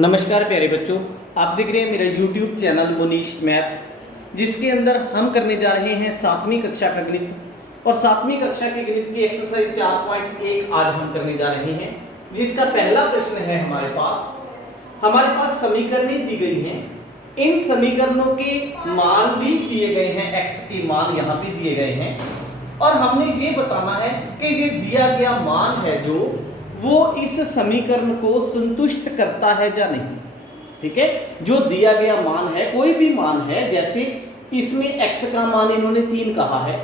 नमस्कार प्यारे बच्चों, आप देख रहे हैं मेरा YouTube चैनल मुनीश मैथ, जिसके अंदर हम करने जा रहे हैं 7वीं कक्षा का गणित। और 7वीं कक्षा के गणित की एक्सरसाइज 4.1 आज हम करने जा रहे हैं, जिसका पहला प्रश्न है हमारे पास समीकरणें दी गई हैं। इन समीकरणों के मान भी दिए गए हैं, x के मान यहाँ पे दिए गए हैं, और हमने ये बताना है कि ये दिया गया मान है जो वो इस समीकरण को संतुष्ट करता है या नहीं। ठीक है, जो दिया गया मान है, कोई भी मान है, जैसे इसमें x का मान इन्होंने 3 कहा है,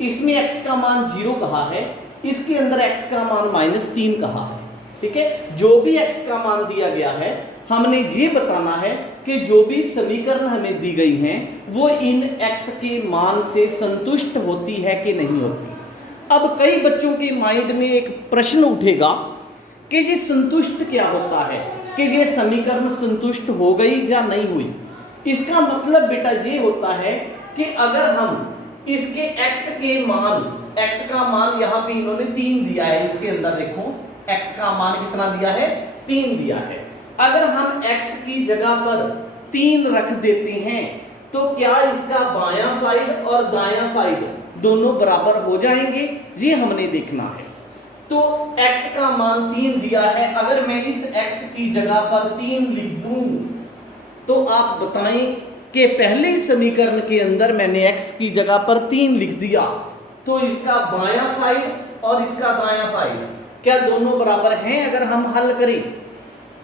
इसमें x का मान 0 कहा है, इसके अंदर x का मान -3 कहा है। ठीक है, जो भी x का मान दिया गया है, हमने ये बताना है कि जो भी समीकरण हमें दी गई हैं वो इन x के मान से संतुष्ट होती है कि नहीं होती। अब कई बच्चों के माइंड में एक प्रश्न उठेगा कि ये संतुष्ट क्या होता है, कि ये समीकरण संतुष्ट हो गई या नहीं हुई। इसका मतलब बेटा ये होता है कि अगर हम इसके x के मान, x का मान यहाँ पे इन्होंने 3 दिया है, इसके अंदर देखो x का मान कितना दिया है, 3 दिया है। अगर हम x की जगह पर 3 रख देते हैं तो क्या इसका बायां साइड और दायां साइड दोनों बराबर हो जाएंगे, ये हमने देखना है। तो x का मान 3 दिया है, अगर मैं इस x की जगह पर 3 लिख दूं तो आप बताएं कि पहले समीकरण के अंदर मैंने x की जगह पर 3 लिख दिया तो इसका बायां साइड और इसका दायां साइड क्या दोनों बराबर हैं। अगर हम हल करें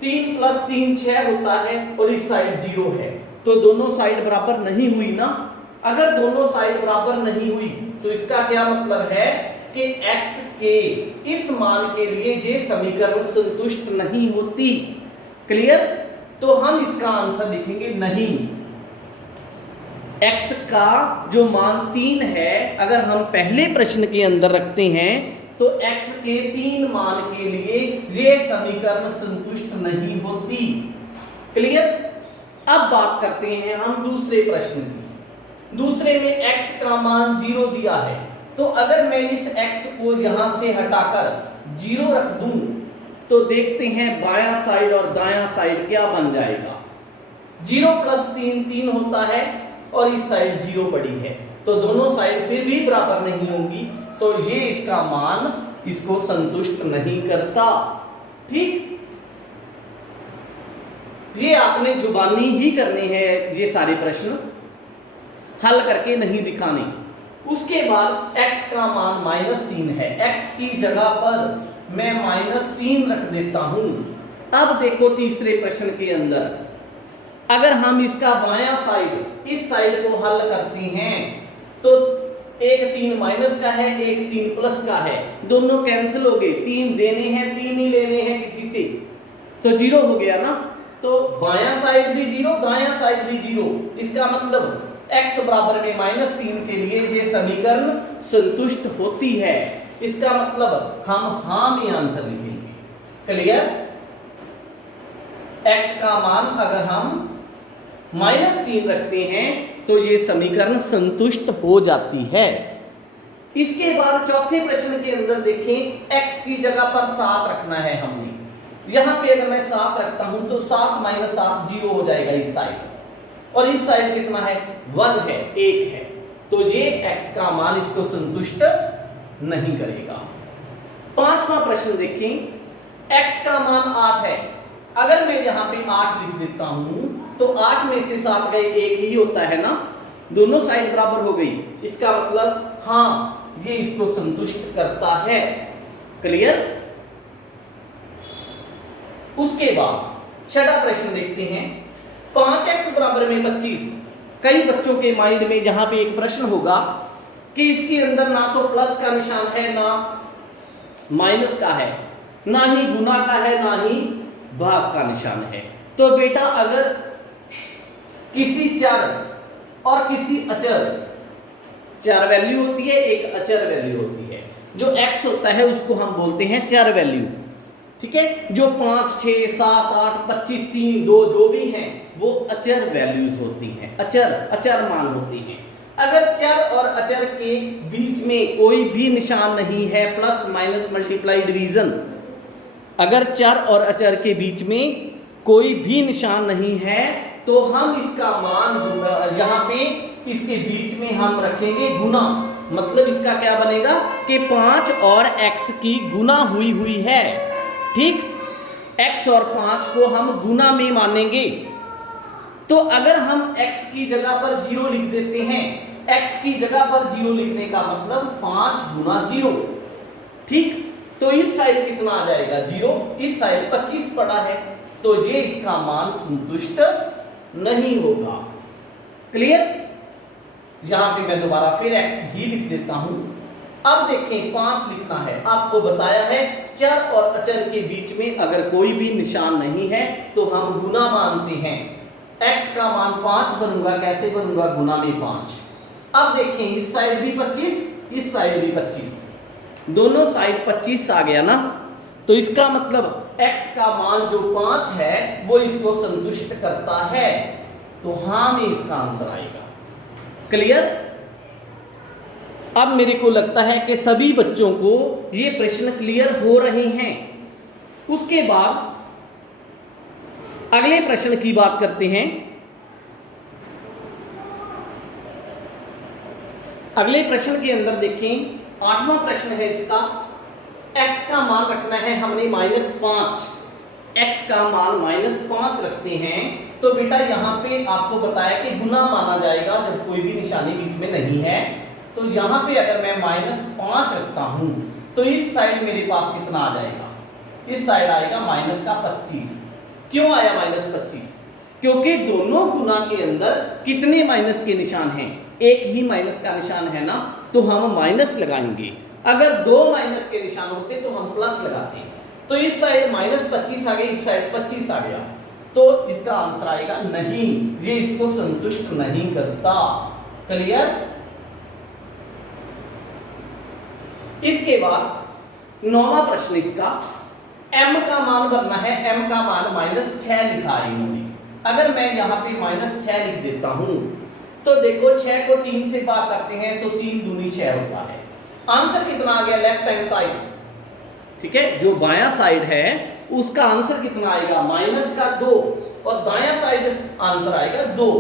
3 + 3 6 होता है और इस साइड 0 है, तो दोनों साइड बराबर नहीं हुई ना। अगर दोनों साइड बराबर नहीं हुई तो इसका क्या मतलब है कि x के इस मान के लिए ये समीकरण संतुष्ट नहीं होती। क्लियर? तो हम इसका आंसर लिखेंगे नहीं। x का जो मान 3 है, अगर हम पहले प्रश्न के अंदर रखते हैं तो x के 3 मान के लिए ये समीकरण संतुष्ट नहीं होती। क्लियर? अब बात करते हैं हम दूसरे प्रश्न की। दूसरे में x का मान 0 दिया है, तो अगर मैं इस x को यहां से हटाकर 0 रख दूं तो देखते हैं बायां साइड और दायां साइड क्या बन जाएगा। 0 + 3 3 होता है और इस साइड 0 पड़ी है, तो दोनों साइड फिर भी बराबर नहीं होंगी, तो ये इसका मान इसको संतुष्ट नहीं करता। ठीक, ये आपने जुबानी ही करने हैं, ये सारे प्रश्न हल करके नहीं दिखाने। उसके बाद x का मान -3 है, x की जगह पर मैं -3 रख देता हूं। अब देखो तीसरे प्रश्न के अंदर अगर हम इसका बायां साइड इस साइड को हल करते हैं तो एक 3 माइनस का है, एक 3 प्लस का है, दोनों कैंसिल हो गए। 3 देने हैं, 3 ही लेने हैं किसी से, तो 0 हो गया ना। तो बायां साइड भी 0, दायां साइड भी 0, इसका मतलब x बराबर में -3 के लिए ये समीकरण संतुष्ट होती है। इसका मतलब हम हाँ में आंसर लिखेंगे। क्लियर? x का मान अगर हम -3 रखते हैं तो ये समीकरण संतुष्ट हो जाती है। इसके बाद चौथे प्रश्न के अंदर देखें, x की जगह पर 7 रखना है हमने। यहां पे अगर मैं 7 रखता हूं तो 7 - 7 0 हो जाएगा इस साइड, और इस साइड कितना है, 1 है, 1 है, तो ये x का मान इसको संतुष्ट नहीं करेगा। पांचवा प्रश्न देखें, x का मान 8 है, अगर मैं यहां पे 8 लिख देता हूं तो 8 में से 7 गए 1 ही होता है ना, दोनों साइड बराबर हो गई। इसका मतलब हाँ, ये इसको संतुष्ट करता है। क्लियर? उसके बाद छठा प्रश्न देखते हैं, 5x बराबर में 25। कई बच्चों के माइंड में यहां पे एक प्रश्न होगा कि इसके अंदर ना तो प्लस का निशान है, ना माइनस का है, ना ही गुना का है, ना ही भाग का निशान है। तो बेटा अगर किसी चर और किसी अचर, चर वैल्यू होती है, एक अचर वैल्यू होती है, जो x होता है उसको हम बोलते हैं चर वैल्यू। ठीक है, जो 5 6 7 8 25 3 2 जो भी हैं वो अचर वैल्यूज होती हैं, अचर मान होती हैं। अगर चर और अचर के बीच में कोई भी निशान नहीं है, प्लस माइनस मल्टीप्लाई डिवीजन, अगर चर और अचर के बीच में कोई भी निशान नहीं है तो हम इसका मान यहाँ पे इसके बीच में हम रखेंगे गुना। मतलब इसका क्या बनेगा कि 5 और x की गुना हुई है। ठीक, x और 5 को हम गुना में मानेंगे। तो अगर हम x की जगह पर 0 लिख देते हैं, x की जगह पर 0 लिखने का मतलब 5 गुना 0। ठीक, तो इस साइड कितना आ जाएगा 0, इस साइड 25 पड़ा है, तो ये इसका मान संतुष्ट नहीं होगा। क्लियर? यहां पे मैं दोबारा फिर x ही लिख देता हूं। अब देखें 5 लिखना है, आपको बताया है चर और अचर के बीच में अगर कोई भी निशान नहीं है तो हम गुना मानते हैं। x का मान 5 बनूंगा, कैसे बनूंगा, गुना में 5। अब देखें इस साइड भी 25, इस साइड भी 25, दोनों साइड 25 आ गया ना, तो इसका मतलब x का मान जो 5 है वो इसको संतुष्ट करता है, तो हाँ में इसका आंसर आएगा। क्लियर? अब मेरे को लगता है कि सभी बच्चों को ये प्रश्न क्लियर हो रहे हैं। उसके बाद अगले प्रश्न की बात करते हैं। अगले प्रश्न के अंदर देखें, 8वां प्रश्न है इसका। x का मान रखना है हमने -5, x का मान -5 रखते हैं। तो बेटा यहाँ पे आपको बताया कि गुना माना जाएगा जब कोई भी निशानी बीच में नहीं है। तो यहाँ पे अगर मैं -5 रखता हूँ तो इस साइड मेरे पास कितना आ जाएगा, इस साइड आएगा -25। क्यों आया -25? क्योंकि दोनों गुना के अंदर कितने माइनस के निशान हैं, एक ही माइनस का निशान है ना, तो हम माइनस लगाएंगे। अगर 2 माइनस के निशान होते तो हम प्लस लगाते। तो इस साइड -25 आ गई, इस साइड 25 आ गया, तो इसका आंसर आएगा नहीं, ये इसको संतुष्ट नहीं करता। क्लियर? इसके बाद 9वां प्रश्न इसका, m का मान भरना है। m का मान -6 लिखा है इन्होंने। अगर मैं यहाँ पे -6 लिख देता हूं तो देखो 6 को 3 से भाग करते हैं तो 3 दूनी 6 होता है। आंसर कितना आ गया लेफ्ट हैंड साइड, ठीक है, जो बायां साइड है उसका आंसर कितना आएगा -2, और दायां साइड आंसर आएगा 2।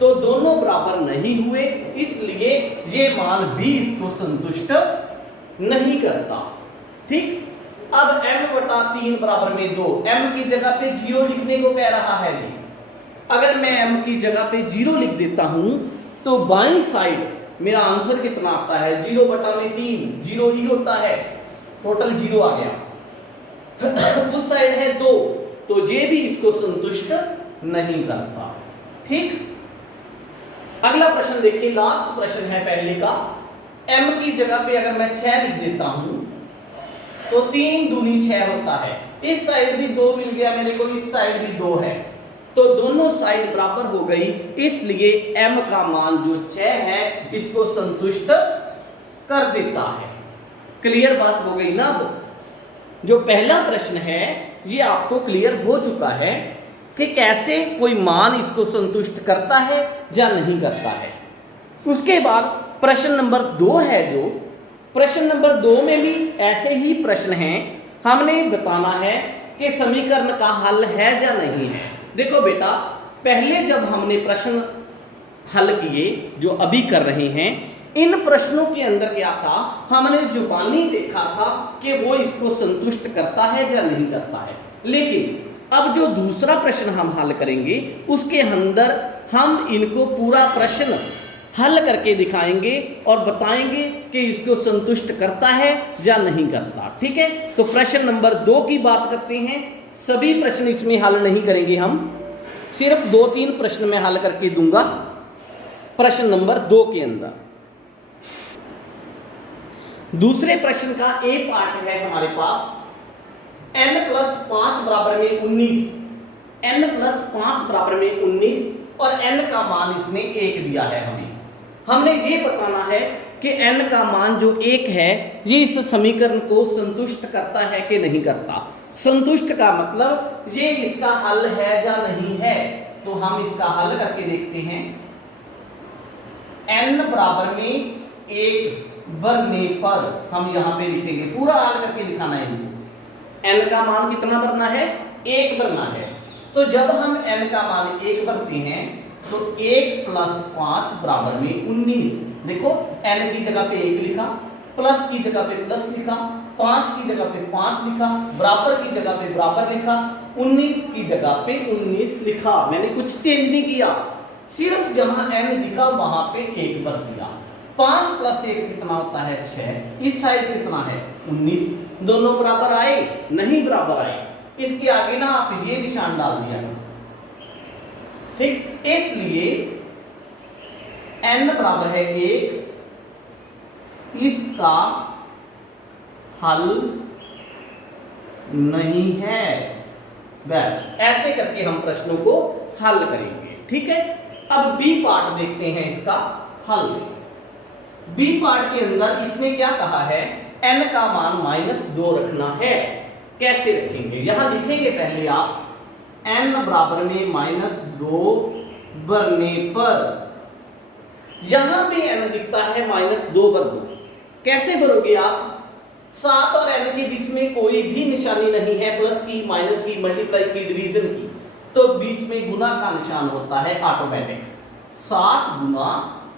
तो दोनों बराबर नहीं हुए, इसलिए ये मान भी इसको संतुष्ट नहीं करता। ठीक, अब m/3 बराबर में 2, m की जगह पे 0 लिखने को कह रहा है जी। अगर मैं m की जगह पे 0 लिख देता हूं तो बाईं साइड मेरा आंसर कितना आता है, 0/3, 0 ही होता है, टोटल 0 आ गया। उस साइड है 2, तो ये भी इसको संतुष्ट नहीं करता। ठीक, अगला प्रश्न देखिए, लास्ट प्रश्न है पहले का। m की जगह पे अगर मैं 6 लिख देता हूं तो 3 दूनी 6 होता है। इस साइड भी 2 मिल गया मेरे को, इस साइड भी 2 है, तो दोनों साइड बराबर हो गई, इसलिए m का मान जो 6 है इसको संतुष्ट कर देता है। क्लियर बात हो गई ना? अब जो पहला प्रश्न है ये आपको क्लियर हो चुका है कि कैसे कोई मान इसको संतुष्ट करता है या नहीं करता है। उसके बाद प्रश्न नंबर 2 है, जो प्रश्न नंबर 2 में भी ऐसे ही प्रश्न हैं। हमने बताना है कि समीकरण का हल है या नहीं है। देखो बेटा, पहले जब हमने प्रश्न हल किए जो अभी कर रहे हैं, इन प्रश्नों के अंदर क्या था, हमने जुबानी देखा था कि वो इसको संतुष्ट करता है या नहीं करता है। लेकिन अब जो दूसरा प्रश्न हम हल करेंगे उसके अंदर हम इनको पूरा प्रश्न हल करके दिखाएंगे और बताएंगे कि इसको संतुष्ट करता है या नहीं करता। ठीक है, तो प्रश्न नंबर 2 की बात करते हैं। सभी प्रश्न इसमें हल नहीं करेंगे, हम सिर्फ 2-3 प्रश्न में हल करके दूंगा। प्रश्न नंबर 2 के अंदर दूसरे प्रश्न का ए पार्ट है हमारे पास, n+5 बराबर में 19, n+5 बराबर में 19 और n का मान इसने 1 दिया है। हमने ये बताना है कि n का मान जो 1 है ये इस समीकरण को संतुष्ट करता है कि नहीं करता। संतुष्ट का मतलब ये इसका हल है या नहीं है, तो हम इसका हल करके देखते हैं। n बराबर में 1 बनने पर हम यहां पे लिखेंगे, पूरा हल करके दिखाना है इनको। n का मान कितना बनना है, 1 बनना है। तो जब हम n का मान 1 भरते हैं तो 1 + 5 बराबर में 19। देखो n की जगह पे 1 लिखा, प्लस की जगह पे प्लस लिखा, 5 की जगह पे 5 लिखा, बराबर की जगह पे बराबर लिखा, 19 की जगह पे 19 लिखा। मैंने कुछ चेंज नहीं किया, सिर्फ जहां n लिखा वहां पे 1 भर दिया। 5 + 1 कितना होता है 6, इस साइड कितना है 19। दोनों बराबर आए? नहीं बराबर आए। इसके आगे ना आप ये निशान डाल दिया करो, ठीक। इसलिए n बराबर है 1, इसका हल नहीं है। बस ऐसे करके हम प्रश्नों को हल करेंगे, ठीक है। अब बी पार्ट देखते हैं इसका हल। बी पार्ट के अंदर इसने क्या कहा है, n का मान -2 रखना है। कैसे रखेंगे, यहां लिखेंगे पहले आप n बराबर में -2 भरने पर, यहां भी n दिखता है -2 भर दो। कैसे भरोगे आप? 7 और n के बीच में कोई भी निशानी नहीं है, प्लस की, माइनस की, मल्टीप्लाई की, डिवीजन की, तो बीच में गुना का निशान होता है ऑटोमेटिक। 7 गुना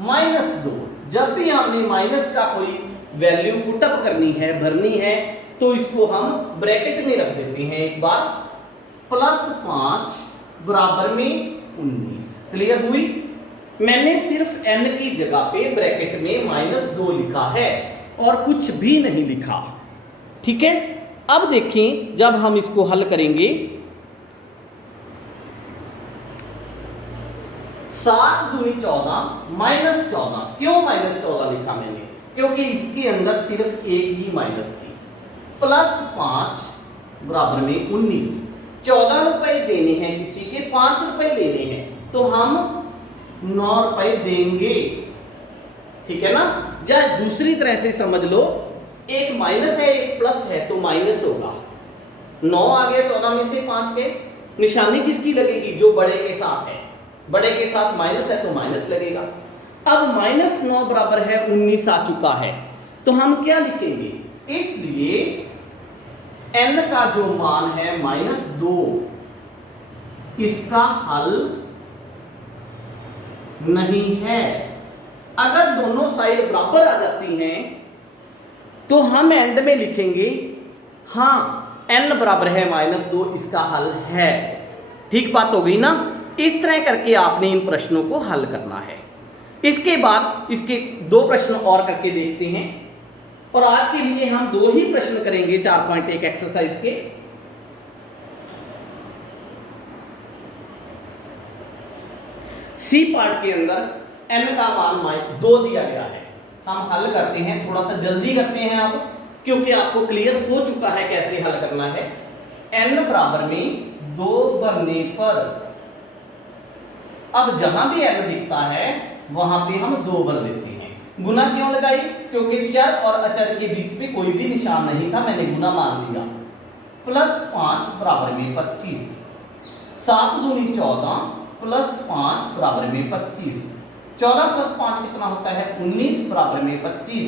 -2, जब भी हमने माइनस का कोई वैल्यू पुटअप करनी है, भरनी है, तो इसको हम ब्रैकेट में रख देते हैं एक बार, +5 बराबर में 19। क्लियर हुई? मैंने सिर्फ n की जगह पे ब्रैकेट में -2 लिखा है और कुछ भी नहीं लिखा, ठीक है। अब देखें जब हम इसको हल करेंगे, 7 दूनी 14 -14। क्यों -14 लिखा मैंने? क्योंकि इसके अंदर सिर्फ एक ही माइनस थी। +5 बराबर में 19। 14 रुपए देने हैं किसी के, 5 रुपए लेने हैं, तो हम 9 रुपए देंगे, ठीक है ना। या दूसरी तरह से समझ लो, एक माइनस है एक प्लस है, तो माइनस होगा। 9 आ गया 14 में से 5 के, निशानी किसकी लगेगी? जो बड़े के साथ है। बड़े के साथ माइनस है तो माइनस लगेगा। अब -9 बराबर है 19 आ चुका है, तो हम क्या लिखेंगे? इसलिए n का जो मान है -2, इसका हल नहीं है। अगर दोनों साइड बराबर आ जाती हैं तो हम एंड में लिखेंगे हाँ n बराबर है -2, इसका हल है। ठीक बात हो गई ना। इस तरह करके आपने इन प्रश्नों को हल करना है। इसके बाद इसके 2 प्रश्न और करके देखते हैं, और आज के लिए हम 2 ही प्रश्न करेंगे 4.1 एक्सरसाइज के। सी पार्ट के अंदर n का मान 2 दिया गया है। हम हल करते हैं, थोड़ा सा जल्दी करते हैं अब, क्योंकि आपको क्लियर हो चुका है कैसे हल करना है। n बराबर में 2 भरने पर, अब जहां भी n दिखता है वहां पे हम 2 भर देते हैं। गुना क्यों लगाई? क्योंकि चर और अचर के बीच में कोई भी निशान नहीं था, मैंने गुना मान लिया। +5 बराबर में 25। 7 दूनी 14 +5 बराबर में 25। 14 + 5 कितना होता है 19 बराबर में 25।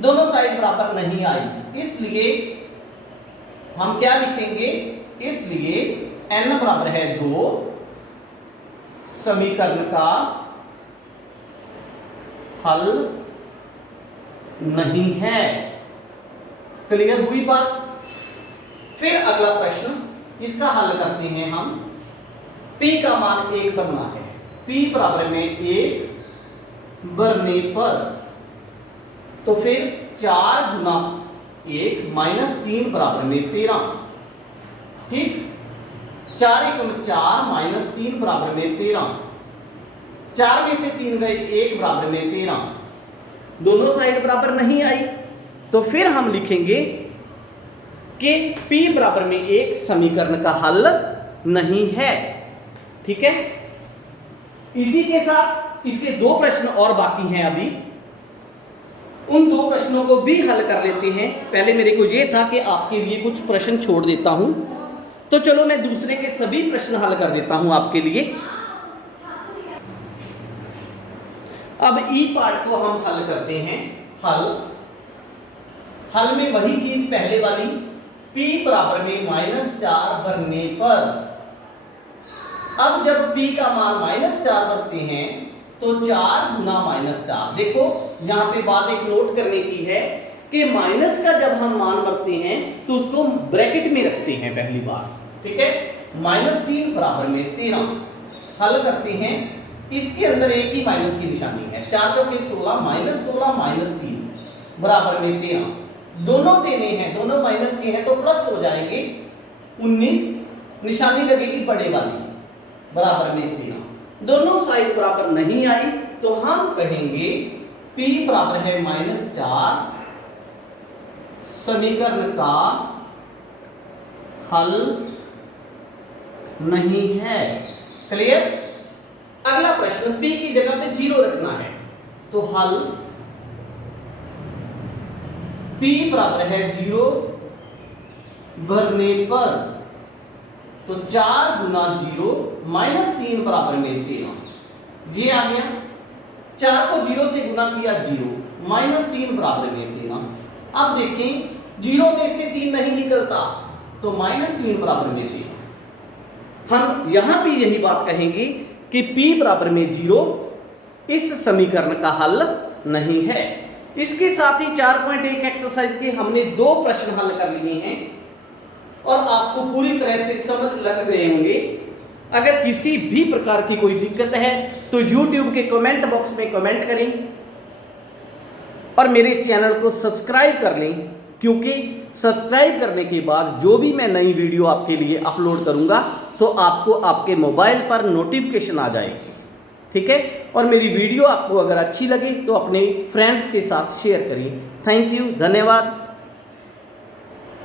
दोनों साइड बराबर नहीं आई, इसलिए हम क्या लिखेंगे? इसलिए n बराबर है 2, समीकरण का हल नहीं है। क्लियर हुई बात? फिर अगला प्रश्न, इसका हल करते हैं हम। p का मान 1 बनना है। p बराबर में 1 भरने पर, तो फिर 4 गुना 1 -3 बराबर में 13। ठीक, 4 × 4 -3 बराबर में 13। 4 में से 3 गए, 1 बराबर में 13। दोनों साइड बराबर नहीं आई, तो फिर हम लिखेंगे कि p बराबर में 1 समीकरण का हल नहीं है। ठीक है, इसी के साथ इसके 2 प्रश्न और बाकी हैं अभी, उन 2 प्रश्नों को भी हल कर लेते हैं। पहले मेरे को ये था कि आपके लिए कुछ प्रश्न छोड़ देता हूं, तो चलो मैं दूसरे के सभी प्रश्न हल कर देता हूं आपके लिए। अब ई पार्ट को हम हल करते हैं। हल में वही चीज पहले वाली, p बराबर में -4 भरने पर, अब जब p का मान -4 रखते हैं तो 4 गुना -4। देखो यहाँ पे बात एक नोट करने की है कि माइनस का जब हम मान रखते हैं तो उसको ब्रैकेट में रखते हैं पहली बार, ठीक है। -3 बराबर में 13 हल करते हैं, इसके अंदर एक ही माइनस की निशानी है, 4 चौके 16 -16 -3 बराबर में 13। दोनों देने हैं, दोनों माइनस के हैं तो प्लस हो जाएंगे 19, निशानी लगेगी बड़े वाली बराबर में 13। दोनों साइड बराबर नहीं आई तो हम कहेंगे p बराबर है -4 समीकरण का हल नहीं है। क्लियर। अगला प्रश्न, p की जगह पे 0 रखना है तो हल p बराबर है 0 भरने पर तो 4 गुना 0 -3 बराबर में 13। ये आ गया, 4 को 0 से गुना किया 0 -3 बराबर में 13। अब देखें 0 में से 3 नहीं निकलता तो -3 बराबर में 13। हम यहां पे यही बात कहेंगे कि p बराबर में 0 इस समीकरण का हल नहीं है। इसके साथ ही 4.1 एक्सरसाइज के हमने 2 प्रश्न हल कर लिए हैं और आपको पूरी तरह से समझ लग गए होंगे। अगर किसी भी प्रकार की कोई दिक्कत है तो YouTube के कमेंट बॉक्स में कमेंट करें और मेरे चैनल को सब्सक्राइब कर लें, क्योंकि सब्सक्राइब करने के बाद जो भी मैं नई वीडियो आपके लिए अपलोड करूंगा तो आपको आपके मोबाइल पर नोटिफिकेशन आ जाएगी, ठीक है। और मेरी वीडियो आपको अगर अच्छी लगे तो अपने फ्रेंड्स के साथ शेयर करिए। थैंक यू, धन्यवाद।